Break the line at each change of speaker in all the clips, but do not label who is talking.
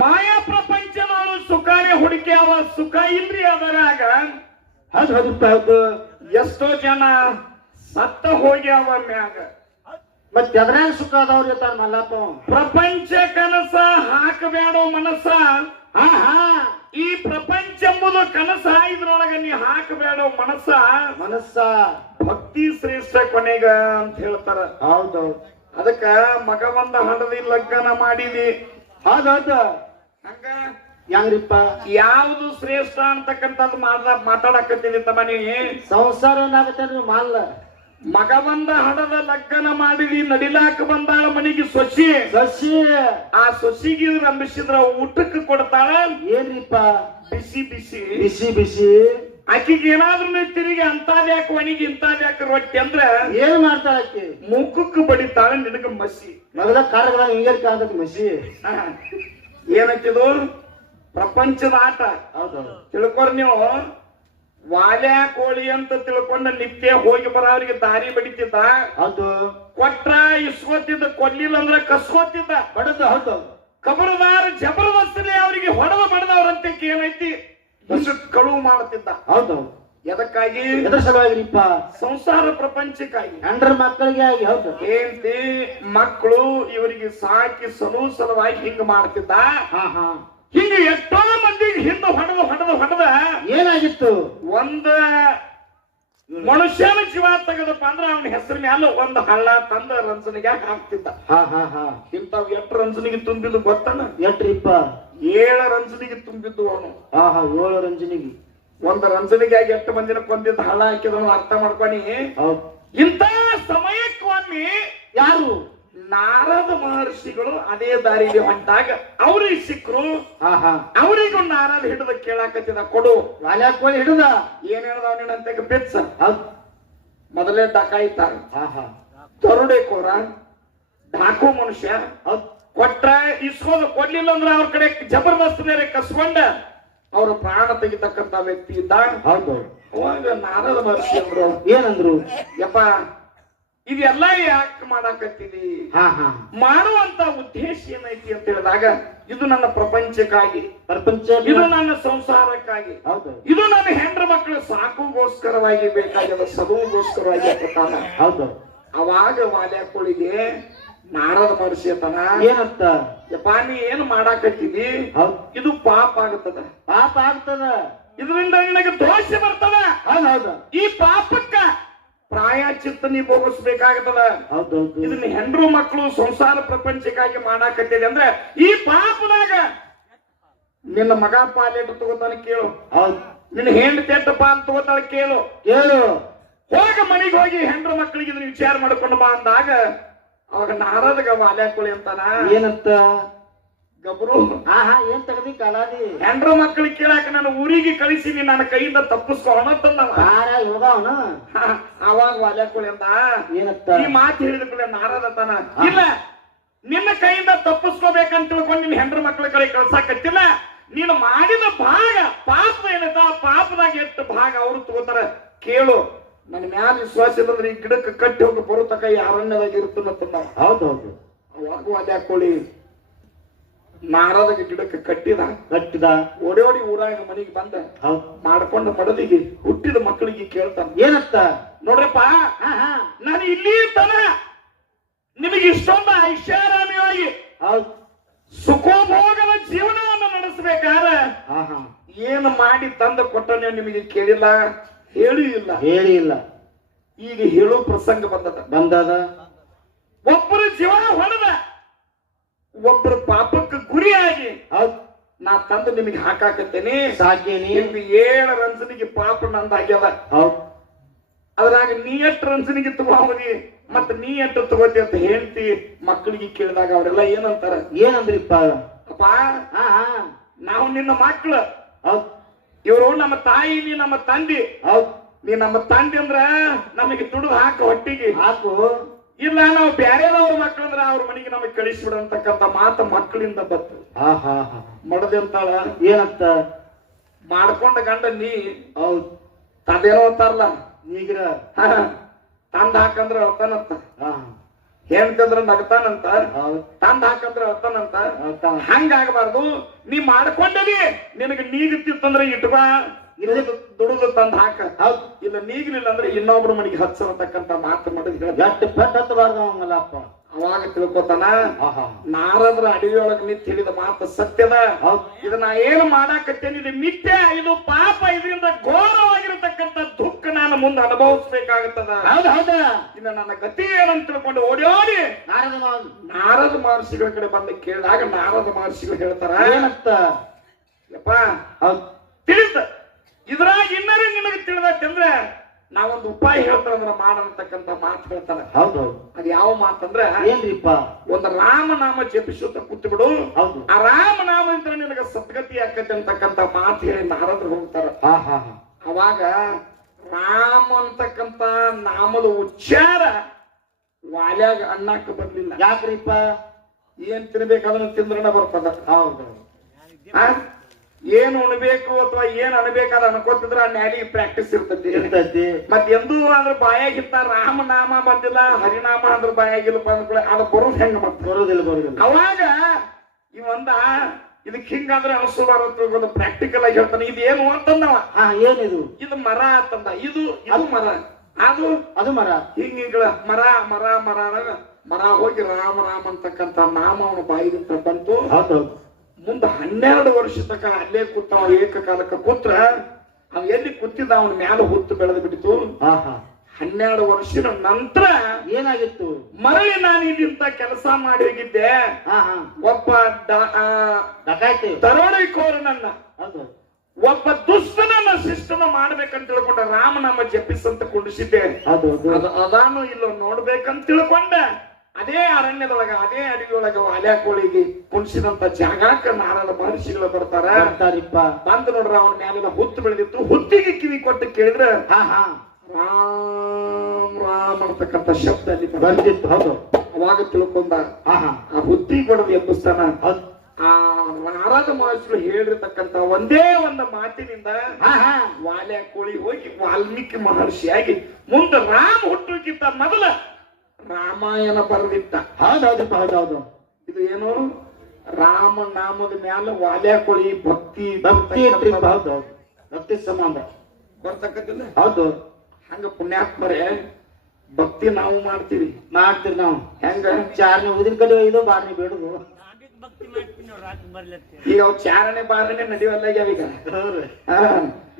ಮಾಯಾ ಪ್ರಪಂಚದವಳು ಸುಖಾನೇ ಹುಡುಕಿ ಅವ ಸುಖ ಇಲ್ರಿ ಅದರಾಗ.
ಅದು ಹೌದು
ಎಷ್ಟೋ ಜನ ಸತ್ತ ಹೋಗ್ಯಾವ ಮ್ಯಾಗ.
ಮತ್ತೆ ಅದ್ರಾಗ ಸುಖ ಅದಾವ್ರಿ ತಾನ ಮಲ್ಲಪ್ಪ
ಪ್ರಪಂಚ ಕನಸ ಹಾಕಬೇಡ ಮನಸ್ಸ.
ಹಾ ಹಾ.
ಈ ಪ್ರಪಂಚ ಎಂಬುದು ಕನಸ ಇದ್ರೊಳಗ ನೀ ಹಾಕಬೇಡೋ ಮನಸ್ಸ.
ಮನಸ್ಸ.
ಭಕ್ತಿ ಶ್ರೇಷ್ಠ ಕೊನೆಗ ಅಂತ ಹೇಳ್ತಾರ.
ಹೌದೌದು.
ಅದಕ್ಕ ಮಗ ಒಂದ ಹಡದಿ ಲಗ್ನ ಮಾಡಿದಿ.
ಹೌದೌದು.
ಹಂಗ? ಯಾವ್ದು ಶ್ರೇಷ್ಠ ಅಂತಕ್ಕಂಥದ್ದು ಮಾತ ಮಾತಾಡಕತ್ತೀನಿ ತಮ್ಮ ನೀ?
ಸಂಸಾರ ಮಾಲ್ಲ
ಮಗ ಬಂದ ಹಣದ ಲಗ್ನ ಮಾಡಿದಿ ನಡಿಲಾಕ ಬಂದಾಳ ಮನಿಗೆ ಸೊಸಿ.
ಸೊಸಿ.
ಆ ಸೊಸಿಗೆ ರಂಭಿಸಿದ್ರ ಊಟಕ್ಕೆ ಕೊಡ್ತಾಳ.
ಏನ್ರಿಪ್ಪ?
ಬಿಸಿ ಬಿಸಿ.
ಬಿಸಿ ಬಿಸಿ.
ಆಕಿಗೆ ಏನಾದ್ರೂ ತಿರುಗಿ ಅಂತಾದ್ಯಾಕ ಒಣಗಿ ಇಂತಾದ್ಯಾಕ ರೊಟ್ಟಿ ಅಂದ್ರ?
ಏನ್ ಮಾಡ್ತಾಳ ಆಕಿ?
ಮುಖಕ್ಕೆ ಬಡಿತಾಳ ನಿನಗ ಮಸಿ.
ಮೊದಲ ಕಾರ್ಯಗಳ ಹಿಂಗೇರ್ ಕಾಣ್ತೈತಿ ಮಸಿ.
ಏನಂತಿದು ಪ್ರಪಂಚದ ಆಟ. ತಿಳ್ಕೊರ್ ನೀವು. ವಾಲ್ಯಾ ಕೋಳಿ ಅಂತ ತಿಳ್ಕೊಂಡ ನಿತ್ಯ ಹೋಗಿ ಬರೋರಿಗೆ ದಾರಿ ಬಡಿತಿದ್ದ.
ಹೌದು.
ಕೊಟ್ರ ಇಸ್ಕೋತಿದ್ದ ಕೊಡ್ಲಿಲ್ಲ ಅಂದ್ರೆ ಕಸ್ಕೋತಿದ್ದ.
ಬಡದ ಹೌದು.
ಕಬರದಾರ ಜಬರ್ದಸ್ತನೇ ಅವರಿಗೆ ಹೊಡೆದ ಬಡದವ್ರಂತೆ ಏನೈತಿ ಕಳುವು ಮಾಡ್ತಿದ್ದ.
ಹೌದೌದು
ಎದಕ್ಕಾಗಿ?
ಎದ್ರ ಸಲುವಾಗಿರಿಪ್ಪ
ಸಂಸಾರ ಪ್ರಪಂಚಕ್ಕಾಗಿ.
ಹೆಂಡ್ರ ಮಕ್ಕಳಿಗೆ ಆಗಿ ಹೌದು.
ಹೆಂಡತಿ ಮಕ್ಕಳು ಇವರಿಗೆ ಸಾಕಿ ಸಲು ಸಲುವಾಗಿ ಹಿಂಗ ಮಾಡ್ತಿದ್ದ.
ಹಾ ಹಾ.
ಹಿಂಗ ಎಷ್ಟೋ ಮಂದಿಗೆ ಹಿಂದೆ ಹೊಡೆದ ಹೊಡೆದ ಹೊಡೆದ
ಏನಾಗಿತ್ತು?
ಒಂದ ಮನುಷ್ಯನ ಜೀವ ತೆಗೆದಪ್ಪ ಅಂದ್ರ ಅವನ ಹೆಸರು ಮ್ಯಾಲ ಒಂದು ಹಳ್ಳ ತಂದ ರಂಜನಿಗೆ ಹಾಕ್ತಿದ್ದ.
ಹಾ ಹಾ ಹಾ.
ಇಂಥವ್ ಎಷ್ಟು ರಂಜನಿಗೆ ತುಂಬಿದ್ದು ಗೊತ್ತನ?
ಎಟ್ರಿಪ್ಪ?
ಏಳ ರಂಜನಿಗೆ ತುಂಬಿದ್ದು ಅವನು.
ಹಾ ಹಾ ಏಳು ರಂಜನಿಗೆ.
ಒಂದ್ ರಂಜನಿಗೆ ಆಗಿ ಎಷ್ಟು ಮಂದಿನ ಕೊಂದಿದ್ದ ಹಳ ಹಾಕಿದ್ರು ಅರ್ಥ ಮಾಡ್ಕೊನಿ
ಇಂತ
ಸಮಯಕ್ಕೆ ಸಮಯಕ್ಕೊಮ್ಮೆ
ಯಾರು?
ನಾರದ ಮಹರ್ಷಿಗಳು ಅದೇ ದಾರಿಗೆ ಹೊಂಟಾಗ ಅವ್ರಿಗೆ ಸಿಕ್ಕರು
ಹಾ ಹಾ.
ಅವರಿಗೂ ನಾರದ ಹಿಡಿದ ಕೇಳಾಕತ್ತಿದ ಕೊಡು.
ವಾಲ್ಯಾ ಹಿಡಿದ.
ಏನ್ ಹೇಳ್ದ ನೀನಂತ ಬೆಚ್ಚ ಮೊದಲೇ ಡಕಾಯಿತ
ಹಾ ಹಾ.
ದರೋಡೆ ಕೋರ ಡಾಕು ಮನುಷ್ಯ ಕೊಟ್ರ ಇಸ್ಕೋದು ಕೊಡ್ಲಿಲ್ಲ ಅಂದ್ರೆ ಅವ್ರ ಕಡೆ ಜಬರ್ದಸ್ತ್ ಮೇಲೆ ಕಸ್ಕೊಂಡ. ಅವ್ರ ಪ್ರಾಣ ತೆಗಿತಕ್ಕಂತ ವ್ಯಕ್ತಿ ಇದ್ದ
ಹೌದು.
ಅವಾಗ ನಾರದ ಮಹರ್ಷಿ ಅಂದ್ರು
ಏನಂದ್ರು?
ಯಪ್ಪ ಇದೆಲ್ಲ ಯಾಕೆ
ಹಾ
ಮಾಡುವಂತ ಉದ್ದೇಶ ಏನೈತಿ ಅಂತ ಹೇಳಿದಾಗ ಇದು ನನ್ನ ಪ್ರಪಂಚಕ್ಕಾಗಿ.
ಪ್ರಪಂಚ
ಇದು ನನ್ನ ಸಂಸಾರಕ್ಕಾಗಿ.
ಹೌದು.
ಇದು ನನ್ನ ಹೆಂಡ್ರ ಮಕ್ಕಳ ಸಾಕುಗೋಸ್ಕರವಾಗಿ ಬೇಕಾಗ್ಯದ ಸದುಗೋಸ್ಕರವಾಗಿ
ಹೌದು.
ಅವಾಗ ವಾಲ್ಯಾಕೋಳಿಗೆ ನಾರದ ಮಹರ್ಷಿತನ
ಏನಂತ
ಜಪಾನಿ ನೀ ಏನ್ ಮಾಡಾಕತ್ತಿದಿ? ಇದು ಪಾಪ ಆಗುತ್ತದೆ.
ಪಾಪ ಆಗ್ತದ.
ಇದರಿಂದ ನಿನಗೆ ದೋಷ ಬರ್ತದ.
ಹೌದೌದು ಹೌದು.
ಈ ಪಾಪಕ್ಕ ಪ್ರಾಯಚಿತ್ತ ನೀ ಭೋಗಿಸ್ಬೇಕಾಗ್ತದ
ಹೌದು ಹೌದು.
ಇದನ್ನ ಹೆಂಡ್ರು ಮಕ್ಕಳು ಸಂಸಾರ ಪ್ರಪಂಚಕ್ಕಾಗಿ ಮಾಡಾಕತ್ತಿದೆ ಅಂದ್ರೆ ಈ ಪಾಪದಾಗ ನಿನ್ನ ಮಗ ಪಾಲೇಟ್ ತಗೋತಾನೆ ಕೇಳು.
ಹೌದು.
ನಿನ್ನ ಹೆಂಡ್ ತೆಟ್ಟ ಪಾಲ್ ತಗೋತಾಳ ಕೇಳು.
ಕೇಳು.
ಹೋಗ ಮನೆಗೆ ಹೋಗಿ ಹೆಂಡ್ರು ಮಕ್ಕಳಿಗೆ ಇದನ್ನ ವಿಚಾರ ಮಾಡ್ಕೊಂಡು ಬಾ ಅಂದಾಗ ಅವಾಗ ನಾರದಗ ಅಲ್ಯಾಕುಳಿ ಅಂತಾನ.
ಏನಂತ?
ಗಬ್ರು.
ಹಾ ಹಾ ಏನ್ ತಗದಿ ಕಾಲಾದಿ
ಹೆಂಡ್ರ ಮಕ್ಕಳಿಗೆ ಕೇಳಾಕ ನನ್ನ ಊರಿಗೆ ಕಳಿಸಿ ನೀನ್ ನನ್ನ ಕೈಯಿಂದ ತಪ್ಪಿಸ್ಕೋಣ ಅಂತಂದವ
ಬಾರ ಹೋಗವನ
ಅವಾಗ ವಾಲ್ಯಾಕೊಳಿ ಅಂತ
ಏನಂತ?
ಈ ಮಾತು ಹೇಳಿದ ನಾರದ ತಾನ ಇಲ್ಲ ನಿನ್ನ ಕೈಯಿಂದ ತಪ್ಪಿಸ್ಕೋಬೇಕಂತ ತಿಳ್ಕೊಂಡು ನಿನ್ನ ಹೆಂಡ್ರ ಮಕ್ಕಳ ಕಡೆ ಕಳ್ಸಾಕತ್ತಿಲ್ಲ. ನೀನು ಮಾಡಿದ ಭಾಗ ಪಾಪ ಏನದ ಪಾಪದಾಗ ಎಷ್ಟು ಭಾಗ ಅವ್ರು ತಗೋತಾರ ಕೇಳು. ನನ್ನ ಮ್ಯಾಲ ವಿಶ್ವಾಸ ಇಲ್ಲಂದ್ರೆ ಈ ಗಿಡಕ್ಕೆ ಕಟ್ಟಿ ಹೋಗಿ ಬರುತ್ತಕ ಈ ಅರಣ್ಯದಾಗ ಇರುತ್ತನ್ನತ್ತಂದ
ಹೌದು ಹೌದು.
ಅವಾಗ ಅಲ್ಲಿ ಹಾಕೊಳ್ಳಿ. ಗಿಡಕ್ಕೆ ಕಟ್ಟಿದ.
ಕಟ್ಟಿದ.
ಓಡಿ ಓಡಿ ಊರಾಗ ಮನೆಗೆ ಬಂದ. ಮಾಡ್ಕೊಂಡ ಮಡದಿಗೆ ಹುಟ್ಟಿದ ಮಕ್ಕಳಿಗೆ ಕೇಳ್ತಾನ.
ಏನಂತ?
ನೋಡ್ರಪ್ಪ ನಾನು ಇಲ್ಲಿ ತನ ನಿಮಗೆ ಇಷ್ಟೊಂದು ಐಷಾರಾಮಿಯಾಗಿ ಸುಖೋಭೋಗದ ಜೀವನವನ್ನು ನಡೆಸಬೇಕಾದ್ರೆ ಏನು ಮಾಡಿ ತಂದು ಕೊಟ್ಟನೆ ನಿಮಗೆ ಕೇಳಿಲ್ಲ. ಹೇಳಿ ಇಲ್ಲ.
ಹೇಳಿ ಇಲ್ಲ.
ಈಗ ಹೇಳೋ ಪ್ರಸಂಗ ಬಂದದ.
ಬಂದದ.
ಒಬ್ಬರು ಜೀವನ ಹೊಡೆದ. ಒಬ್ಬರು ಪಾಪಕ್ಕೆ ಗುರಿಯಾಗಿ.
ಹೌದು.
ನಾ ತಂದು ನಿಮಗೆ ಹಾಕಾಕತ್ತೇನೆ.
ಸಾಕೇನಿ.
ಇಲ್ಲಿ ಏಳು ರಂಜನಿಗೆ ಪಾಪ ನಂದಾಗ್ಯದ.
ಹೌದು.
ಅದ್ರಾಗ ನೀ ಎಷ್ಟು ರಂಜನಿಗೆ ತಗೋದಿ ಮತ್ತ ನೀ ಎಷ್ಟು ತಗೋತಿ ಅಂತ ಹೇಳ್ತಿ ಮಕ್ಕಳಿಗೆ ಕೇಳಿದಾಗ ಅವರೆಲ್ಲ ಏನಂತಾರ?
ಏನಂದ್ರಿಪ್ಪ?
ಅಪ್ಪ
ಹಾ ಹಾ.
ನಾವು ನಿನ್ನ ಮಕ್ಕಳು
ಹೌದು.
ಇವರು ನಮ್ಮ ತಾಯಿ ನೀ ನಮ್ಮ ತಂದಿ.
ಹೌದು.
ನೀ ನಮ್ಮ ತಂದೆ ಅಂದ್ರ ನಮಗೆ ತುಡು ಹಾಕ ಹೊಟ್ಟಿಗೆ.
ಹಾಕು.
ಇಲ್ಲ ನಾವು ಬ್ಯಾರೆದವ್ರ ಮಕ್ಕಳು ಅಂದ್ರ ಅವ್ರ ಮನೆಗೆ ನಮಗೆ ಕಳಿಸ್ಬಿಡಂತಕ್ಕಂತ ಮಾತು ಮಕ್ಕಳಿಂದ ಬತ್ತು
ಹಾ ಹಾ ಹಾ.
ಮಡದೆ ಅಂತಾಳ
ಏನಂತ?
ಮಾಡ್ಕೊಂಡ ಗಂಡ ನೀ.
ಹೌದು.
ತಂದೇನೋ ಅಂತಾರಲ್ಲ
ಈಗ
ತಂದ ಹಾಕಂದ್ರ ಅವತನತ್ತ
ಹಾ.
ಹೆಂಡ್ತಂದ್ರ ನಗ್ತಾನಂತ ತಂದ ಹಾಕಂದ್ರ ಅತ್ತಾನಂತ ಹಂಗಾಗಬಾರ್ದು. ನೀ ಮಾಡ್ಕೊಂಡದಿ. ನಿನಗೆ ನೀಗುತ್ತಿತ್ತಂದ್ರೆ ಇಟ್ಕೋ. ಇಲ್ಲ ದುಡುದು ತಂದ್ ಹಾಕ.
ಹೌದ್.
ಇಲ್ಲ ನೀಗ್ಲಿಲ್ಲ ಅಂದ್ರೆ ಇನ್ನೊಬ್ರು ಮನೆಗೆ ಹಚ್ಚತಕ್ಕಂತ ಮಾತು ಮಾಡಿದ್ ಹೇಳ
ಪೆಟ್ಟ ಪೆಟ್ ಹತ್ತಬಾರ್ದು ಅವಂಗಲ್ಲಪ್ಪ.
ಅವಾಗ ತಿಳ್ಕೊತಾನ ನಾರದ್ರ ಅಡಿಯೊಳಗ ನಿಂತ ಹೇಳಿದ ಮಾತು ಸತ್ಯದ.
ಇದನ್ನ
ಇದು ನಾ ಏನು ಮಾಡಾಕತ್ತೇನೆ ಇದು ಮಿಥ್ಯ ಇದು ಪಾಪ ಇದರಿಂದ ಘೋರವಾಗಿರತಕ್ಕಂತ ದುಃಖ ನಾನು ಮುಂದೆ ಅನುಭವಿಸ್ಬೇಕಾಗುತ್ತದ.
ಹೌದು ಹೌದಾ.
ಇನ್ನು ನನ್ನ ಗತಿ ಏನಂತ ತಿಳ್ಕೊಂಡು ಓಡಿ ಓಡಿ.
ನಾರದ
ನಾರದ ಮಹರ್ಷಿಗಳ ಕಡೆ ಬಂದು ಕೇಳಿದಾಗ ನಾರದ ಮಹರ್ಷಿಗಳು ಹೇಳ್ತಾರ
ಏನಂತ?
ಯಪ್ಪ ತಿಳಿತ ಇದ್ರಾಗ ಇನ್ನರೇ ನಾವೊಂದು ಉಪಾಯ ಹೇಳ್ತಾರ ಅಂದ್ರೆ ಮಾಡತಕ್ಕಂತ ಮಾತು ಹೇಳ್ತಾರೆ.
ಹೌದು.
ಅದ್ ಯಾವ ಮಾತಂದ್ರೆ
ಏನ್ರಿಪ್ಪ?
ಒಂದು ರಾಮನಾಮ ಜಪಿಸುತ್ತ ಕೂತು ಬಿಡು
ಹೌದು.
ಆ ರಾಮನಾಮದಿಂದ ನಿನಗೆ ಸದ್ಗತಿ ಆಕತಿ ಅಂತಕ್ಕಂತ ಮಾತು ಹೇಳಿ ನಾರದ್ರು ಹೋಗ್ತಾರ. ಅವಾಗ ರಾಮ ಅಂತಕ್ಕಂತ ನಾಮದ ಉಚ್ಚಾರ ವಾಲ್ಯಾಗ ಅನ್ನಕ್ಕೆ ಬರ್ಲಿಲ್ಲ.
ಯಾಕ್ರಿಪ್ಪ?
ಏನ್ ತಿನ್ಬೇಕು ಅದನ್ನ ತಿಂದ್ರನ ಬರ್ತದ.
ಹೌದು?
ಏನ್ ಉಣ್ಬೇಕು ಅಥವಾ ಏನ್ ಅನ್ಬೇಕಾದ ಅನ್ಕೋತಿದ್ರ ಆ ನ್ಯಾಲಿ ಪ್ರಾಕ್ಟೀಸ್ ಇರ್ತೈತಿ.
ಇರ್ತೈತಿ.
ಮತ್ ಎಂದೂ ಅದ್ರ ಬಾಯಾಗಿತ್ತ ರಾಮನಾಮ ಬಂದಿಲ್ಲ ಹರಿನಾಮ ಅಂದ್ರೆ ಬಾಯಾಗಿಲ್ಲಪ್ಪ ಅಂದ್ಕೊಳ್ಳಿ ಅದು ಬರೋದ್ ಹೆಂಗ ಮತ್ತೆ?
ಬರೋದಿಲ್ಲ ಬರೋದಿಲ್ಲ.
ಅವಾಗ ಇವಂದ ಇದಕ್ ಹಿಂಗಾದ್ರೆ ಅನಿಸಬಾರದು ಒಂದು ಪ್ರಾಕ್ಟಿಕಲ್ ಆಗಿ ಹೇಳ್ತಾನೆ. ಇದು ಏನು ಅಂತಂದವ?
ಹಾ ಏನಿದು?
ಇದು ಮರ ಅಂತಂದ. ಇದು ಅದು ಮರ. ಅದು
ಅದು ಮರ.
ಹಿಂಗ ಹಿಂಗಳ ಮರ ಮರ ಮರ ಮರ ಹೋಗಿ ರಾಮ ರಾಮ ಅಂತಕ್ಕಂತ ನಾಮ ಅವನ ಬಾಯಿಗಿಂತ ಬಂತು. ಮುಂದ ಹನ್ನೆರಡು ವರ್ಷ ತಕ ಅಲ್ಲೇ ಕೂತ ಏಕಕಾಲಕ್ಕೆ ಕೂತ್ರ ಅವ್ ಎಲ್ಲಿ ಕೂತಿದ್ದ ಅವನ ಮ್ಯಾಲ ಹುತ್ತು ಬೆಳೆದು ಬಿಟ್ಟಿತು. ಹನ್ನೆರಡು ವರ್ಷದ ನಂತರ
ಏನಾಗಿತ್ತು?
ಮರಳಿ ನಾನು ಇದಿಂತ ಕೆಲಸ ಮಾಡಿ ಹೋಗಿದ್ದೆ.
ಹಾ ಹಾ
ಒಬ್ಬ ದರೋಡೆಕೋರನನ್ನ.
ಹೌದು.
ಒಬ್ಬ ದುಷ್ಟನನ್ನ ಶಿಷ್ಟನ ಮಾಡ್ಬೇಕಂತ ತಿಳ್ಕೊಂಡ ರಾಮನಾಮ ಜಪಿಸಂತ ಕುಂಡಿಸಿದ್ದೆ ಅದಾನು ಇಲ್ಲೋ ನೋಡ್ಬೇಕಂತ ತಿಳ್ಕೊಂಡ. ಅದೇ ಅರಣ್ಯದೊಳಗ ಅದೇ ಅಡವಿಯೊಳಗ ವಾಲ್ಯಾ ಕೋಳಿಗೆ ಕುಣಿಸಿದಂತ ಜಾಗಕ್ಕ ನಾರದ ಮಹರ್ಷಿಗಳು ಬರ್ತಾರ.
ಬರ್ತಾರಿಪ್ಪ.
ಬಂದು ನೋಡ್ರ ಅವನ ಮ್ಯಾಲೆಲ್ಲ ಹುತ್ತು ಬೆಳೆದಿತ್ತು. ಹುತ್ತಿಗೆ ಕಿವಿ ಕೊಟ್ಟು ಕೇಳಿದ್ರೆ
ಹಾ ಹಾ.
ರಾಮ್ ರಾಮ್ ಅಂತಕ್ಕಂಥ ಶಬ್ದ ಅಲ್ಲಿ.
ಬಂದಿತ್ತು ಹೌದು.
ಅವಾಗ ತಿಳ್ಕೊಂಡ
ಹಾ ಹಾ.
ಆ ಹುತ್ತಿ ಬಡದು ಎಬ್ಬಿಸ್ತಾನ. ಆ ನಾರದ ಮಹರ್ಷಿಗಳು ಹೇಳಿರ್ತಕ್ಕಂತ ಒಂದೇ ಒಂದು ಮಾತಿನಿಂದ
ಹಾ ಹಾ.
ವಾಲ್ಯ ಕೋಳಿ ಹೋಗಿ ವಾಲ್ಮೀಕಿ ಮಹರ್ಷಿಯಾಗಿ ಮುಂದೆ ರಾಮ ಹುಟ್ಟುಕ್ಕಿಂತ ಮೊದಲ ರಾಮಾಯಣ ಬರೆದಿಟ್ಟ.
ಹೌದೌದು ಹೌದೌದು ಹೌದು ಹೌದು
ಇದು ಏನು? ರಾಮ ನಾಮದ ಮ್ಯಾಲ ವಾಲೆ ಕೋಳಿ ಭಕ್ತಿ
ಭಕ್ತಿ ಹೌದೌದು ಹೌದು ಭಕ್ತಿ ಸಂಬಂಧ.
ಬರ್ತಕ್ಕಂತಿಲ್ಲ
ಹೌದು
ಹಂಗ ಪುಣ್ಯಾತ್ಮರೇ ಭಕ್ತಿ ನಾವು ಮಾಡ್ತೀವಿ.
ಮಾಡ್ತೀರಿ ನಾವು.
ಹೆಂಗ?
ಚಾರಣೆ ಉದಿನ ಕಡೆ ಇದು ಬಾರ್ನಿ ಬೇಡುದು.
ಈಗ ಅವ್ ಚಾರಣೆ ಬಾರಣೆ ನಡಿವಲ್ಲ ಈಗ.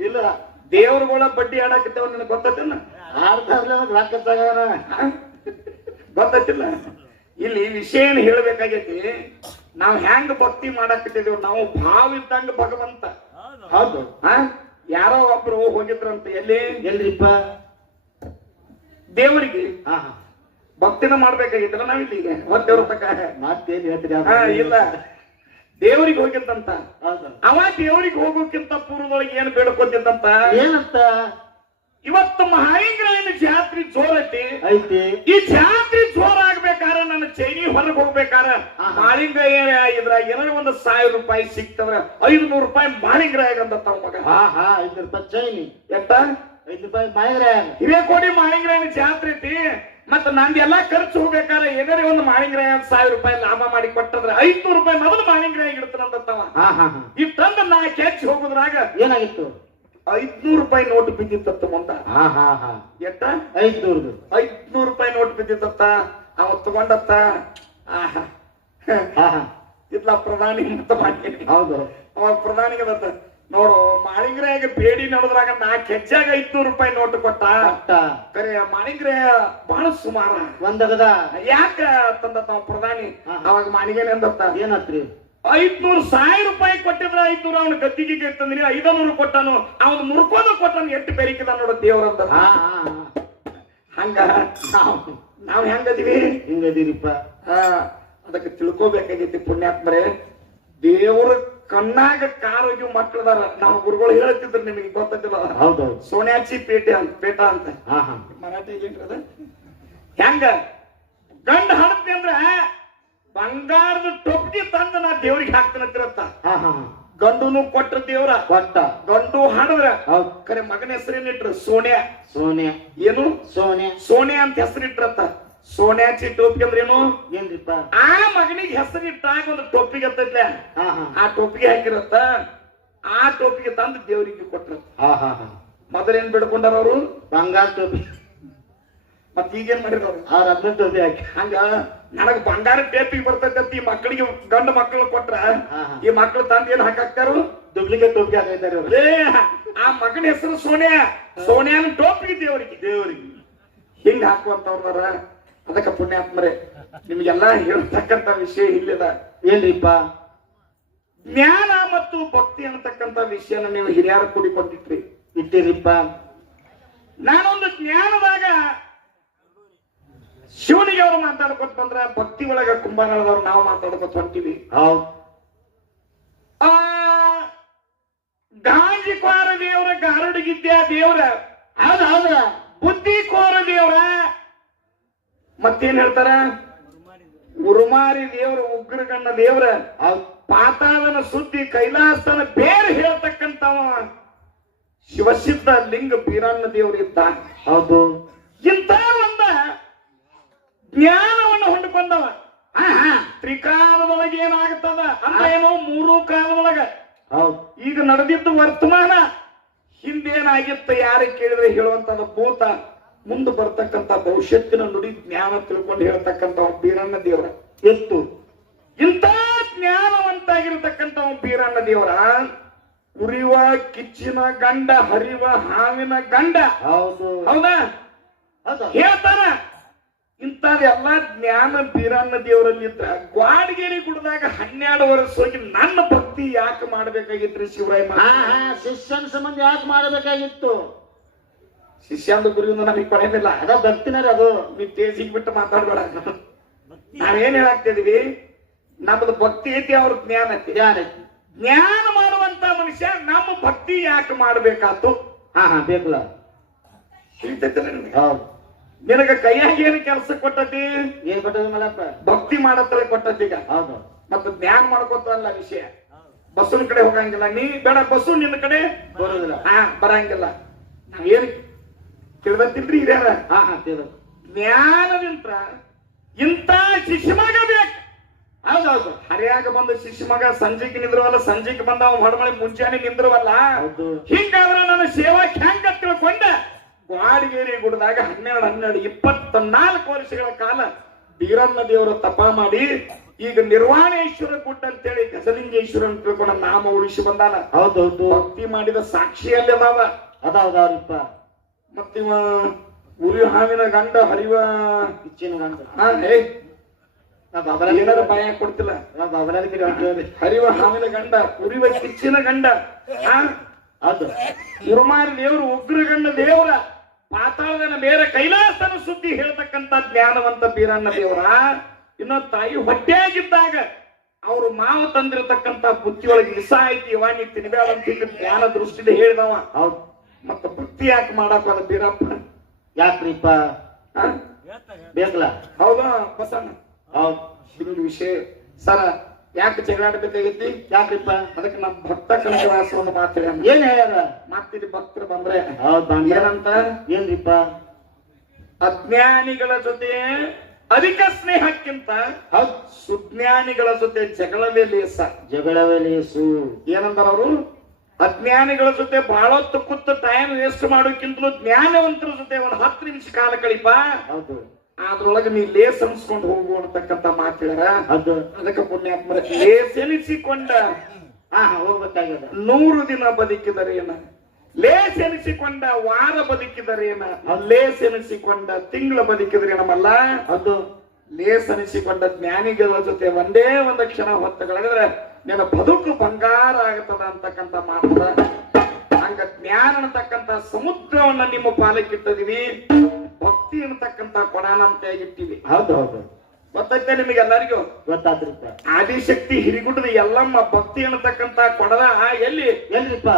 ಇಲ್ಲ.
ದೇವ್ರಗಳ ಬಡ್ಡಿ ಆಡಾಕತ್ತೇವ ನನಗೆ ಗೊತ್ತೈತಿಲ್ಲ
ರಾಕ ಒಂದ್
ಗೊತ್ತೈತಿಲ್ಲ ಇಲ್ಲಿ ವಿಷಯ ಏನ್ ಹೇಳ್ಬೇಕಾಗೈತಿ? ನಾವ್ ಹೆಂಗ್ ಭಕ್ತಿ ಮಾಡಾಕತ್ತಿದೀವಿ? ನಾವು ಭಾವ ಇದ್ದಂಗ ಭಗವಂತ.
ಹೌದು.
ಹಾ ಯಾರೋ ಒಬ್ರು ಹೋಗಿದ್ರಂತ ಎಲ್ಲಿ?
ಎಲ್ರಿಪ್ಪ?
ದೇವರಿಗೆ.
ಹಾ.
ಭಕ್ತಿನ ಮಾಡ್ಬೇಕಾಗಿತ್ತಲ್ಲ ನಾವಿಲ್ಲಿ? ಹೊತ್ತೇವ್ರ ತಕ
ಮತ್ತೇನ್ ಹೇಳ್ತೀರಿ?
ಹಾ ಇಲ್ಲ. ದೇವರಿಗೆ ಹೋಗಿದ್ದಂತ.
ಹೌದು.
ಅವ ದೇವರಿಗೆ ಹೋಗೋಕ್ಕಿಂತ ಪೂರ್ವದೊಳಗೆ ಏನ್ ಬೇಡ್ಕೊತಿದ್ದಂತ?
ಏನಂತ?
ಇವತ್ತು ಏನು ಜಾತ್ರೆ ಜೋರೈತಿ.
ಐತಿ.
ಈ ಜಾತ್ರೆ ಜೋರ ಆಗ್ಬೇಕಾರ ನನ್ನ ಚೈನಿ ಹೊರಗೆ ಹೋಗ್ಬೇಕಾರ
ಹಾ.
ಏನೇ ಇದ್ರ ಏನಾರ ಒಂದು ಸಾವಿರ ರೂಪಾಯಿ ಸಿಕ್ತಂದ್ರ ಐದು ನೂರು ರೂಪಾಯಿ ಮಾಲಿಂಗ್ರ ಅಂತ ತಾವ್ ಮಗ
ಹಾ ಹಾ ಐದು ರೂಪಾಯಿ ಚೈನಿ.
ಎತ್ತ
ಐದು ರೂಪಾಯಿ ಮಾಯಿದ್ರೆ
ಹಿರೇಕೋಡಿ ಮಾಳಿಂಗ್ರಾಯನ ಜಾತ್ರೆ ಐತಿ. ಮತ್ತ ನಂದು ಎಲ್ಲಾ ಖರ್ಚು ಹೋಗ್ಬೇಕಾರ ಏನಾರ ಒಂದು ಮಾಳಿಂಗ್ರಾಯ ಸಾವಿರ ರೂಪಾಯಿ ಲಾಭ ಮಾಡಿ ಕೊಟ್ಟಂದ್ರ ಐದ್ನೂರು ರೂಪಾಯಿ ಮೊದಲು ಮಾಳಿಂಗ್ರಾಯ ಇಡ್ತಾನಂತವ
ಹಾ ಹಾ ಹಾ.
ಈ ತಂದ ನಾ ಕೆಚ್ಚಿ ಹೋಗುದ್ರಾಗ
ಏನಾಗಿತ್ತು?
ಐದ್ನೂರು ರೂಪಾಯಿ ನೋಟ್ ಬಿದ್ದಿತ್ತ ಮುಂದ.
ಹಾ ಹಾ ಹಾ.
ಎಟ್ಟ
ಐದ್ನೂರ್ದು.
ಐದ್ನೂರು ರೂಪಾಯಿ ನೋಟ್ ಬಿದ್ದಿತ್ತ ಅವ ತಗೊಂಡತ್ತ ಆಹಾ. ಆಹಾ. ಪ್ರಧಾನಿ ಅಂತ ಮಾಡ್ತೀನಿ
ಹೌದು.
ಅವ ಪ್ರಧಾನಿಗೆ ಬಂದ ನೋಡು ಮಾಳಿಂಗ್ರಾಗ ಬೇಡಿ ನಡೆದ್ರಾಗ ನಾ ಕೆಜ್ಜಾಗ ಐದ್ನೂರು ರೂಪಾಯಿ ನೋಟ್ ಕೊಟ್ಟ. ಕರೆ ಮಾಳಿಂಗ್ರೆ ಬಹಳ ಸುಮಾರ.
ಒಂದಗದ
ಯಾಕ ತಂದ ತಾವ ಪ್ರಧಾನಿ? ಅವಾಗ ಮಾಣಿಗೇನೆ ಅಂದತ್ತ.
ಏನತ್ರಿ?
ಐದ್ನೂರು ಸಾವಿರ ರೂಪಾಯಿ ಕೊಟ್ಟಿದ್ರ ಐದ್ನೂರು ಅವನ ಗದ್ದಿಗೆ ಕೇಳ್ತಂದ್ರಿ ಐದನೂರು ಕೊಟ್ಟಾನು ಅವನ್ ಮುರ್ಕೋದು ಕೊಟ್ಟನು ಎಷ್ಟು ಬೆರಿಕಿದ ನೋಡು ದೇವ್ರಂತ
ಹಾ
ಹಂಗ.
ನಾವು
ನಾವ್ ಹೆಂಗದೀವಿ?
ಹಿಂಗದಿರಿಪ್ಪ.
ಅದಕ್ಕೆ ತಿಳ್ಕೊಬೇಕಾಗೈತಿ ಪುಣ್ಯಾತ್ಮರೇ. ದೇವ್ರ ಕಣ್ಣಾಗ ಕಾರೋಗ್ಯ ಮಕ್ಕಳದಾರ ನಮ್ಮ ಗುರುಗಳು ಹೇಳ್ತಿದ್ರು ನಿಮಗೆ ಗೊತ್ತಿಲ್ಲ
ಹೌದೌದು.
ಸೋನ್ಯಾಚಿ ಪೇಟೆ ಅಂತ ಪೇಟ ಅಂತ.
ಹಾ ಹಾ.
ಮರಾಠಿ ಏನ್ರದ ಹೆಂಗ? ಗಂಡ ಹಣತಿ ಅಂದ್ರ ಬಂಗಾರದ ಟೊಪ್ಪಿಗೆ ತಂದು ನಾ ದೇವ್ರಿಗೆ ಹಾಕ್ತಾನಂತಿರತ್ತ
ಹಾ ಹಾ ಹಾ.
ಗಂಡುನು ಕೊಟ್ರ ದೇವ್ರ.
ಕೊಟ್ಟ.
ಗಂಡು ಹಣದ್ರ. ಕರೆ ಮಗನ ಹೆಸರೇನಿಟ್ರು? ಸೋನ್ಯಾ.
ಸೋನೆ
ಏನು?
ಸೋನೆ
ಸೋನೆ ಅಂತ ಹೆಸರಿಟ್ರತ್ತ. ಸೋನ್ಯಾಚಿ ಟೋಪಿ ಅಂದ್ರೇನು ಏನು?
ಏನ್ರಿಪ್ಪ?
ಆ ಮಗನಿಗೆ ಹೆಸರಿಟ್ಟಾಗ ಒಂದು ಟೋಪಿಗೆ
ಅಂತೈತ್ಲ
ಆ ಟೋಪಿಗೆ ಹಾಕಿರತ್ತ ಆ ಟೋಪಿಗೆ ತಂದು ದೇವರಿಗೆ ಕೊಟ್ರ
ಹಾ ಹಾ ಹಾ.
ಮೊದಲೇನ್ ಬಿಡ್ಕೊಂಡಾರ ಅವರು?
ಬಂಗಾರ ಟೋಪಿ.
ಮತ್ ಈಗೇನ್ ಮಾಡಿರ
ಆ ರತ್ನ ಟೋಪಿ ಹಾಕಿ.
ಹಂಗ? ನನಗ್ ಬಂಗಾರ ಟೇಪಿಗೆ ಬರ್ತೈತೆ ಅಂತ ಈ ಮಕ್ಕಳಿಗೆ ಗಂಡ ಮಕ್ಕಳು ಕೊಟ್ರ. ಈ ಮಕ್ಕಳು ತಂದು ಏನ್ ಹಾಕಾಕ್ತಾರು?
ಡುಪ್ಲಿಕೇಟ್ ಟೋಪಿ ಹಾಕೈತಾರೆ ಅವ್ರು.
ಆ ಮಗನ ಹೆಸರು ಸೋನ್ಯಾ. ಸೋನ್ಯಾನ ಟೋಪಿಗೆ ದೇವರಿಗೆ.
ದೇವರಿಗೆ.
ಹಿಂಗ ಹಾಕುವಂತವ್ರ ಅದಕ್ಕ ಪುಣ್ಯಾತ್ಮರೆ ನಿಮ್ಗೆಲ್ಲಾ ಹೇಳ್ತಕ್ಕಂತ ವಿಷಯ ಇಲ್ಲದ.
ಏನ್ರಿಪ್ಪ
ಜ್ಞಾನ ಮತ್ತು ಭಕ್ತಿ ಅನ್ನತಕ್ಕಂತ ವಿಷಯನ ನೀವು ಹಿರಿಯರು ಕೂಡಿಕೊಂಡಿಟ್ರಿ
ಇಟ್ಟಿರಿಪ್ಪ.
ನಾನೊಂದು ಜ್ಞಾನದಾಗ ಶಿವನಿಗೆ ಅವರು ಮಾತಾಡ್ಕೊತ ಬಂದ್ರ ಭಕ್ತಿ ಒಳಗ ಕುಂಭನಳದವ್ರು ನಾವು ಮಾತಾಡ್ಕೊತ ಹೊಂಟಿವಿ.
ಹೌದು.
ಆ ಗಾಂಜಿಕೋರ ದೇವರ ಗಾರುಡಿಗಿದ್ಯ ದೇವ್ರ?
ಹೌದ ಹೌದ್ರ
ಬುದ್ಧಿ ಕೋರ ದೇವ್ರ? ಮತ್ತೇನ್ ಹೇಳ್ತಾರ? ಉರುಮಾರಿ ದೇವ್ರ ಉಗ್ರಗಣ್ಣ ದೇವ್ರ
ದೇವರ
ಪಾತಾಳನ ಸುದ್ದಿ ಕೈಲಾಸನ ಬೇರೆ ಹೇಳ್ತಕ್ಕಂತವ ಶಿವಸಿದ್ಧ ಲಿಂಗ ಬೀರಣ್ಣ ದೇವ್ರ ಇದ್ದ
ಹೌದು.
ಇಂಥ ಒಂದ ಜ್ಞಾನವನ್ನು ಹೊಂದ್ಕೊಂಡವ. ತ್ರಿಕಾಲದೊಳಗೆ ಏನಾಗುತ್ತದ ಅಂದ್ರೆ ಏನು? ಮೂರು ಕಾಲದೊಳಗ.
ಹೌದು.
ಈಗ ನಡೆದಿದ್ದು ವರ್ತಮಾನ ಹಿಂದೇನಾಗಿತ್ತ? ಯಾರು ಕೇಳಿದ್ರೆ ಹೇಳುವಂತದ ಭೂತ. ಮುಂದೆ ಬರ್ತಕ್ಕಂಥ ಭವಿಷ್ಯತ್ತಿನ ನುಡಿ ಜ್ಞಾನ ತಿಳ್ಕೊಂಡು ಹೇಳ್ತಕ್ಕಂತ ಬೀರಣ್ಣ ದೇವರ.
ಎಷ್ಟು?
ಇಂಥ ಜ್ಞಾನವಂತಾಗಿರ್ತಕ್ಕಂಥ ಬೀರಣ್ಣ ದೇವರ. ಉರಿವ ಕಿಚ್ಚಿನ ಗಂಡ ಹರಿವ ಹಾವಿನ ಗಂಡ.
ಹೌದು
ಹೌದಾ? ಹೇಳ್ತಾರ. ಇಂಥದೆಲ್ಲ ಜ್ಞಾನ ಬೀರಣ್ಣ ದೇವರಲ್ಲಿ ಇದ್ರ ಗ್ವಾಡಗೇರಿ ಗುಡ್ದಾಗ ಹನ್ನೆರಡು ವರ್ಷ ಹೋಗಿ ನನ್ನ ಭಕ್ತಿ ಯಾಕೆ ಮಾಡ್ಬೇಕಾಗಿತ್ತು ಶಿವರಾಯ
ಶಿಷ್ಯನ ಸಂಬಂಧ ಯಾಕೆ ಮಾಡಬೇಕಾಗಿತ್ತು?
ಶಿಷ್ಯಂದು ಗುರುವಿಂದ ನಮಗೆ ಕೊಡೇನಿಲ್ಲ
ಅದ ಬರ್ತೀನಾರ ಅದು.
ನೀ ತೇಜಿಗೆ ಬಿಟ್ಟು ಮಾತಾಡ್ಬೇಡ ನಾವೇನ್ ಹೇಳಾಗ್ತಿದೀವಿ ನಮ್ದು ಭಕ್ತಿ ಐತಿ ಅವ್ರ ಜ್ಞಾನ ಐತಿ.
ಜ್ಞಾನ ಐತಿ.
ಜ್ಞಾನ ಮಾಡುವಂತ ಮನುಷ್ಯ ನಮ್ಮ ಭಕ್ತಿ ಯಾಕೆ ಮಾಡ್ಬೇಕಾತು?
ಹಾ ಹಾ ಬೇಕಲ್ಲ.
ನಿನಗೆ?
ಹೌದು.
ನಿನಗ ಕೈಯಾಗ ಏನು ಕೆಲಸ ಕೊಟ್ಟತಿ?
ಏನ್ ಕೊಟ್ಟದ ಮಲ್ಲಪ್ಪ?
ಭಕ್ತಿ ಮಾಡತ್ರ ಕೊಟ್ಟತಿ ಈಗ.
ಹೌದು.
ಮತ್ತೆ ಜ್ಞಾನ ಮಾಡ್ಕೋತಲ್ಲ ವಿಷಯ. ಬಸ್ಸಿನ ಕಡೆ ಹೋಗಂಗಿಲ್ಲ. ನೀ ಬೇಡ ಬಸ್ಸು ನಿನ್ನ ಕಡೆ
ಬರೋದಿಲ್ಲ.
ಹಾ ಬರಂಗಿಲ್ಲ. ನಾವೇನ್ ತಿಳಿದತ್ತಿಲ್ರಿ ಹಿರಿಯರ
ಹಾ ಹಾ ತಿರು
ಜ್ಞಾನದಿಂತ ಇಂಥ ಮಗ ಬೇಕು.
ಹೌದೌದು
ಹರಿಯಾಗ ಬಂದ ಶಿಷ್ಯ ಮಗ ಸಂಜೆಗೆ ನಿಂದ್ರವಲ್ಲ ಸಂಜೆಗೆ ಬಂದ ಅವ್ನು ಹೊಡಮಳಿ ಮುಂಜಾನೆ ನಿಂದ್ರವಲ್ಲ. ಹಿಂಗಾದ್ರೆ ನನ್ನ ಸೇವಾ ಹೆಂಗ ತಿಳ್ಕೊಂಡ? ಬಾಡಿಗೇರಿ ಗುಡ್ದಾಗ ಹನ್ನೆರಡು ಹನ್ನೆರಡು ಇಪ್ಪತ್ತ ನಾಲ್ಕು ವರ್ಷಗಳ ಕಾಲ ಬೀರನ್ನ ದೇವರ ತಪ ಮಾಡಿ ಈಗ ನಿರ್ವಾಣೇಶ್ವರ ಗುಡ್ಡ ಅಂತೇಳಿ ಗಜಲಿಂಗೇಶ್ವರ ಅಂತ ತಿಳ್ಕೊಂಡ ನಾಮ ಉಳಿಸಿ ಬಂದಾನ.
ಹೌದೌದು
ಭಕ್ತಿ ಮಾಡಿದ ಸಾಕ್ಷಿಯಲ್ಲಿ ಅದಾವ.
ಅದಾವ್ದಾವ್ರಿಪ್ಪ
ಮತ್ತಿವ ಉರಿ ಹಾವಿನ ಗಂಡ ಹರಿವ
ಇಚ್ಚಿನ ಗಂಡ.
ಹಾ ಏ.
ನಾ ಬಾಬರ
ಏನಾರ ಬಾಯ ಕೊಡ್ತಿಲ್ಲ.
ನಾ
ಹರಿವ ಹಾವಿನ ಗಂಡ ಉರಿವ ಕಿಚ್ಚಿನ ಗಂಡ. ಆ
ಗುರುಮಾರಿ
ಉರುಮಾರಿ ಉಗ್ರ ಗಂಡ ದೇವರ ಪಾತಾಳನ ಬೇರೆ ಕೈಲಾಸನ ಸುದ್ದಿ ಹೇಳ್ತಕ್ಕಂತ ಜ್ಞಾನವಂತ ಬೀರಣ್ಣ ದೇವರ. ಇನ್ನ ತಾಯಿ ಹೊಟ್ಟೆಯಾಗಿದ್ದಾಗ ಅವರು ಮಾವ ತಂದಿರತಕ್ಕಂತ ಬುದ್ಧಿಯೊಳಗೆ ವಿಷ ಐತಿ ಇವ ನೀ ತಿನ್ಬೇಡ ಅಂತ ಜ್ಞಾನ ದೃಷ್ಟಿಯಿಂದ ಹೇಳಿದವ.
ಹೌದು.
ಮತ್ತ ಭಕ್ತಿ ಯಾಕೆ ಮಾಡಕ್ ಬೀರಪ್ಪ?
ಯಾಕ್ರಿಪ್ಪ? ಬೇಕಲ್ಲ?
ಹೌದಾ ಬಸಣ್ಣ?
ಹೌದು.
ವಿಷಯ. ಸರ ಯಾಕೆ ಜಗಳಾಡ್ಬೇಕಾಗೈತಿ
ಯಾಕ್ರಿಪ್ಪ?
ಅದಕ್ಕೆ ನಮ್ಮ ಭಕ್ತ ಕನಕದಾಸ ಒಂದು ಮಾತು.
ಏನ್ ಹೇಳ್ಯಾರ?
ಮಾತಿಲ್ಲಿ ಭಕ್ತರು ಬಂದ್ರೆ.
ಹೌದ್
ಏನಂತ?
ಏನ್ರಿಪ್ಪ?
ಅಜ್ಞಾನಿಗಳ ಜೊತೆ ಅಧಿಕ ಸ್ನೇಹಕ್ಕಿಂತ ಸುಜ್ಞಾನಿಗಳ ಜೊತೆ ಜಗಳವೇ ಲೇಸ
ಜಗಳವೇ ಲೇಸು
ಏನಂದ್ರ ಅವರು? ಅಜ್ಞಾನಿಗಳ ಜೊತೆ ಬಹಳ ಹೊತ್ತು ಕೂತು ಟೈಮ್ ವೇಸ್ಟ್ ಮಾಡೋಕ್ಕಿಂತಲೂ ಜ್ಞಾನವಂತರ ಜೊತೆ ಒಂದು ಹತ್ತು ನಿಮಿಷ ಕಾಲ ಕಳಿಪ.
ಹೌದು.
ಅದ್ರೊಳಗೆ ನೀ ಲೇಸ್ ಅನ್ಸ್ಕೊಂಡು ಹೋಗು ಅಂತಕ್ಕಂತ ಮಾತಾಡ
ಅದು
ಅದಕ್ಕೆ ಪುಣ್ಯಾತ್ಮರ ಲೇಸ್ ಎನಿಸಿಕೊಂಡ.
ಹೋಗ್ಬೇಕಾಗ್ಯದ.
ನೂರು ದಿನ ಬದುಕಿದರೇನ ಲೇಸ್ ಎನಿಸಿಕೊಂಡ ವಾರ ಬದುಕಿದರೇನ ಲೇಸ್ ಎನಿಸಿಕೊಂಡ ತಿಂಗಳ ಬದುಕಿದರೇನಮಲ್ಲ
ಅದು
ಲೇಸ್ ಅನಿಸಿಕೊಂಡ ಜ್ಞಾನಿಗಳ ಜೊತೆ ಒಂದೇ ಒಂದು ಕ್ಷಣ ಹೊತ್ತಗಳಂದ್ರೆ ನಿನ್ನ ಬದುಕು ಬಂಗಾರ ಆಗತದ ಅಂತಕ್ಕಂಥ ಮಾತ್ರ ಹಂಗ ಜ್ಞಾನ ಅನ್ನತಕ್ಕಂತ ಸಮುದ್ರವನ್ನ ನಿಮ್ಮ ಪಾಲಕ್ಕಿಟ್ಟಿದೀವಿ. ಭಕ್ತಿ ಅನ್ನತಕ್ಕಂತ ಕೊಡ ಅಂತ
ಹೌದು ಹೌದು.
ಗೊತ್ತೈತೆ ನಿಮಗೆಲ್ಲರಿಗೂ
ಗೊತ್ತಾದ್ರಿಪ್ಪ.
ಆದಿಶಕ್ತಿ ಹಿರಿಗುಡ್ಡದ ಎಲ್ಲಮ್ಮ ಭಕ್ತಿ ಅನ್ನತಕ್ಕಂತ ಕೊಡದ ಎಲ್ಲಿ?
ಎಲ್ರಿಪ್ಪ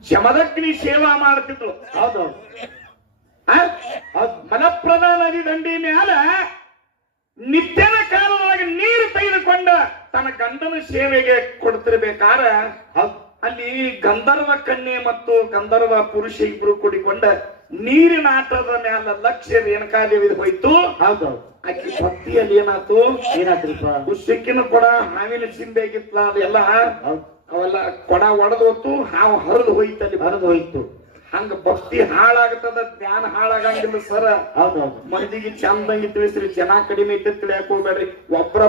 ಶಮದಗ್ನಿ ಸೇವಾ ಮಾಡ್ತಿದ್ರು.
ಹೌದು
ಆ? ಮಲಪ್ರದ ನದಿ ದಂಡಿ ಮ್ಯಾಲ ನಿತ್ಯದ ಕಾಲದೊಳಗೆ ನೀರು ತೆಗೆದುಕೊಂಡ ತನ್ನ ಗಂಡನ ಸೇವೆಗೆ ಕೊಡ್ತಿರ್ಬೇಕಾರ
ಹೌದು.
ಅಲ್ಲಿ ಗಂಧರ್ವ ಕನ್ಯೆ ಮತ್ತು ಗಂಧರ್ವ ಪುರುಷ ಇಬ್ರು ಕೂಡಿಕೊಂಡ ನೀರಿನ ಆಟದ ಮ್ಯಾಲ ಲಕ್ಷ್ಯ ರೇಣುಕಾದೇವಿ ಹೋಯ್ತು.
ಹೌದೌದು
ಆಕಿ ಭಕ್ತಿಯಲ್ಲಿ ಏನಾಯ್ತು?
ಏನಾತ್ರಿಪ್ಪ
ಸಿಕ್ಕಿನ ಕೊಡ ಹಾವಿನ ಸಿಂಬೆ ಆಗಿತ್ತಲ್ಲ ಅದೆಲ್ಲ.
ಹೌದ್.
ಅವೆಲ್ಲ ಕೊಡ ಒಡೆದು ಹೊತ್ತು ಹಾವು ಹರಿದು ಹೋಯ್ತಲ್ಲಿ.
ಹರಿದು ಹೋಯ್ತು.
ಹಂಗ ಭಕ್ತಿ ಹಾಳಾಗತದ ಜ್ಞಾನ ಹಾಳಾಗಂಗಿಲ್ಲ ಸರ. ಮಂದಿಗೆ ಚಂದಂಗಿ ತಿಳಿಸ್ರಿ ಜನ ಕಡಿಮೆ ಐತೆ ತಿಳಿಯಾಕ ಹೋಗ್ಬೇಡ್ರಿ. ಒಬ್ಬರ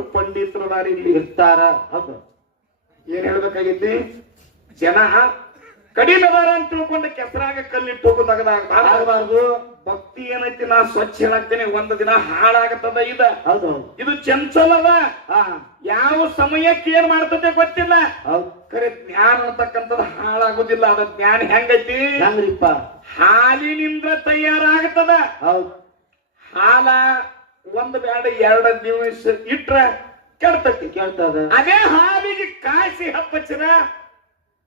ಪಂಡಿತರು ಅದಾರ ಇಲ್ಲಿ.
ಇರ್ತಾರ. ಹೌದು.
ಏನ್ ಹೇಳ್ಬೇಕಾಗೈತಿ? ಜನ ಕಡಿಮೆ ಅದಾರ ಅಂತ ತಿಳ್ಕೊಂಡು ಕೆಸರಾಗ ಕಲ್ಲಿಟ್ಟು
ಆಗಬಾರ್ದು.
ಭಕ್ತಿ ಏನೈತಿ? ನಾ ಸ್ವಚ್ಛ ಏನಾಗ್ತೇನೆ ಒಂದ್ ದಿನ ಹಾಳಾಗತ್ತದ ಇದ.
ಹೌದು
ಇದು ಚಂಚಲದ
ಆ
ಯಾವ ಸಮಯಕ್ಕೆ ಏನ್ ಮಾಡ್ತದೆ ಗೊತ್ತಿಲ್ಲ. ಕರೆ ಜ್ಞಾನ ಅಂತಕ್ಕಂಥದ್ದು ಹಾಳಾಗೋದಿಲ್ಲ. ಅದ ಜ್ಞಾನ ಹೆಂಗೈತಿ? ಹಾಲಿನಿಂದ ತಯಾರಾಗ್ತದ.
ಹೌದು.
ಹಾಲ ಒಂದ್ ಬ್ಯಾಡ ಎರಡ ದಿವಸ ಇಟ್ರ ಕೆಡ್ತತಿ.
ಕೇಳ್ತದ
ಅದೇ ಹಾಲಿಗೆ ಕಾಯಿಸಿ ಹಪ್ಪಚ್ಚಿರ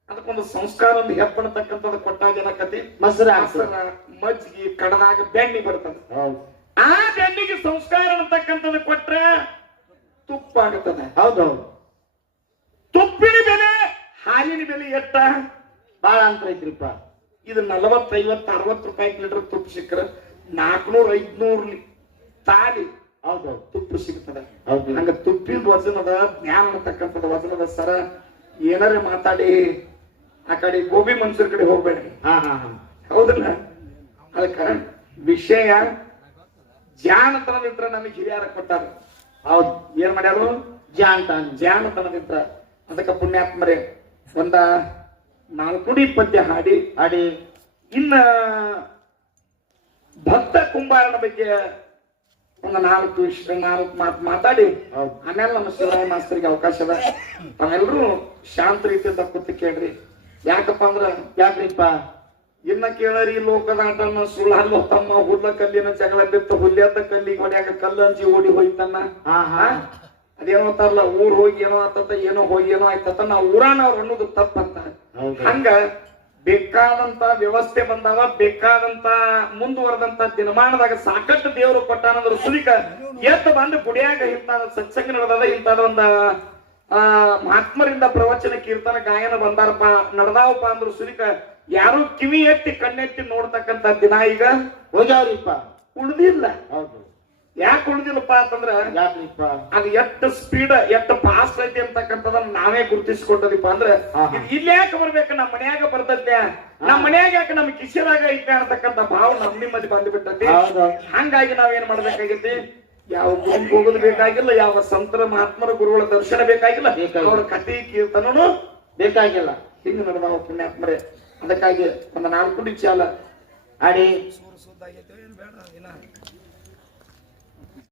ಅದಕ್ಕೊಂದು ಸಂಸ್ಕಾರ ಒಂದು ಹೆಪ್ಪಣತಕ್ಕಂಥದ್ದು ಕೊಟ್ಟಾಗ ಏನಕತಿ
ಮೊಸರು
ಮಜ್ಜಿಗೆ ಕಡದಾಗ ಬೆಣ್ಣೆ ಬರ್ತದೆ. ಆ ಬೆಣ್ಣಿಗೆ ಸಂಸ್ಕಾರ ಅಂತಕ್ಕಂಥದ್ದು ಕೊಟ್ರೆ ತುಪ್ಪ ಆಗುತ್ತದೆ?
ಹೌದೌದು
ತುಪ್ಪಿನ ಬೆಲೆ ಹಾಲಿನ ಬೆಲೆ ಎಟ್ಟ
ಬಾಳ ಅಂತ ಐತ್ರಿಪ್ಪ.
ಇದು ನಲವತ್ತೈವತ್ತು ಅರವತ್ತು ರೂಪಾಯಿ ಲೀಟರ್ ತುಪ್ಪ ಸಿಕ್ಕರೆ ನಾಲ್ಕನೂರ ಐದ್ನೂರ್ ತಾಲಿ
ಹೌದೌದು
ತುಪ್ಪ ಸಿಗ್ತದೆ.
ಹೌದು.
ಹಂಗ ತುಪ್ಪಿನ ವಚನದ ಜ್ಞಾನ ಅಂತಕ್ಕಂಥದ್ದು ವಚನದ ಸರ ಏನಾರೇ ಮಾತಾಡಿ? ಆ ಕಡೆ ಗೋಬಿ ಮನ್ಸೂರ್ ಕಡೆ ಹೋಗ್ಬೇಡ್ರಿ.
ಹಾ ಹಾ ಹಾ.
ಹೌದಲ್ಲ? ಅದಕ್ಕ ವಿಷಯ ಜಾಣತನದಿಂತ್ರ ನಮಗೆ ಹಿರಿಯರ ಕೊಟ್ಟಾರ.
ಹೌದು.
ಏನ್ ಮಾಡ್ಯಾರು?
ಜಾಣ್ತಾನ
ಜಾಣತನದಿಂತ್ರ ಅದಕ್ಕ ಪುಣ್ಯಾತ್ಮರೇ ಒಂದ ನಾಲ್ಕುಡಿ ಪದ್ಯ ಹಾಡಿ.
ಹಾಡಿ.
ಇನ್ನ ಭಕ್ತ ಕುಂಬಾರನ ಬಗ್ಗೆ ಒಂದು ನಾಲ್ಕು ಇಷ್ಟ ನಾಲ್ಕು ಮಾತು ಮಾತಾಡಿ.
ಹೌದ್.
ಆಮೇಲೆ ನಮ್ಮ ಶಿವರಾಯ ಮಾಸ್ತರಿಗೆ ಅವಕಾಶ ಅದ. ತಾವೆಲ್ಲರೂ ಶಾಂತ ರೀತಿಯಿಂದ ಕೂತು ಕೇಳ್ರಿ. ಯಾಕಪ್ಪ ಅಂದ್ರ
ಯಾಕ್ರಿಪ್ಪ?
ಇನ್ನ ಕೇಳರಿ ಲೋಕದಾಟನ ಸುಳ್ಳಾಲು ತಮ್ಮ ಹುಲ್ಲ ಕಲ್ಲಿನ ಜಗಳ ಬಿತ್ತು ಹುಲ್ಲೆದ್ದ ಕಲ್ಲಿಗೆ ಹೊಡ್ಯಾಕ ಕಲ್ಲು ಅಂಜಿ ಓಡಿ ಹೋಯ್ತನ್ನ ಅದೇನೋ ಅಂತಾರಲ್ಲ ಊರ್ ಹೋಗಿ ಏನೋ ಆತತ ಏನೋ ಹೋಗಿ ಏನೋ ಆಯ್ತತ್ತ ನಾ ಊರಾನ ಅವ್ರ ಅನ್ನೋದು ತಪ್ಪಂತ ಹಂಗ ಬೇಕಾದಂತ ವ್ಯವಸ್ಥೆ ಬಂದಾವ ಬೇಕಾದಂತ ಮುಂದುವರೆದಂತ ದಿನಮಾನದಾಗ ಸಾಕಷ್ಟು ದೇವರು ಕೊಟ್ಟಾನಂದ್ರ ಸುಲಿಕ ಎತ್ತ ಬಂದು ಗುಡಿಯಾಗ ಇಂತ ಸತ್ಸಂಗ ನಡೆದ ಇಂತದ ಒಂದ ಆ ಮಹಾತ್ಮರಿಂದ ಪ್ರವಚನ ಕೀರ್ತನ ಗಾಯನ ಬಂದಾರಪ್ಪ. ನಡೆದಾವಪ್ಪ ಅಂದ್ರ ಸುರಿಕ ಯಾರು ಕಿವಿ ಎತ್ತಿ ಕಣ್ಣೆತ್ತಿ ನೋಡ್ತಕ್ಕಂತ ದಿನ ಈಗ.
ಹೋಗ್ಯಾವ್ರಿಪ್ಪ
ಉಳ್ದಿಲ್ಲ.
ಹೌದು.
ಯಾಕೆ ಉಳಿದಿಲ್ಲಪ್ಪ ಅಂತಂದ್ರ ಅದು ಎಷ್ಟು ಸ್ಪೀಡ್ ಎಷ್ಟು ಫಾಸ್ಟ್ ಐತಿ ಅಂತಕ್ಕಂಥದನ್ನ ನಾವೇ ಗುರುತಿಸಿಕೊಟ್ಟದಿಪ್ಪ ಅಂದ್ರೆ ಇಲ್ಲಿ ಯಾಕೆ ಬರ್ಬೇಕು? ನಮ್ಮ ಮನ್ಯಾಗ ಬರ್ತೈತೆ ನಮ್ಮ ಮನ್ಯಾಗ ಯಾಕೆ ನಮ್ ಕಿಶಿರಾಗ ಐತೆ ಅಂತಕ್ಕಂಥ ಭಾವ ನಮ್ ನಿಮ್ಮಲ್ಲಿ ಬಂದ್ಬಿಟ್ಟತಿ. ಹಂಗಾಗಿ ನಾವೇನ್ ಮಾಡ್ಬೇಕಾಗೈತಿ? ಯಾವ ಗುರುಗ್ ಹೋಗೋದು ಬೇಕಾಗಿಲ್ಲ ಯಾವ ಸಂತರ ಮಹಾತ್ಮರ ಗುರುಗಳ ದರ್ಶನ
ಬೇಕಾಗಿಲ್ಲ.
ಅವರ ಕಥೆ ಕೀರ್ತನೂ
ಬೇಕಾಗಿಲ್ಲ.
ಹಿಂಗ ನಡೆದಾವ ಪುಣ್ಯಾತ್ಮರೇ ಅದಕ್ಕಾಗಿ ಒಂದು ನಾಲ್ಕು ಚಾಲ
ಅಡಿ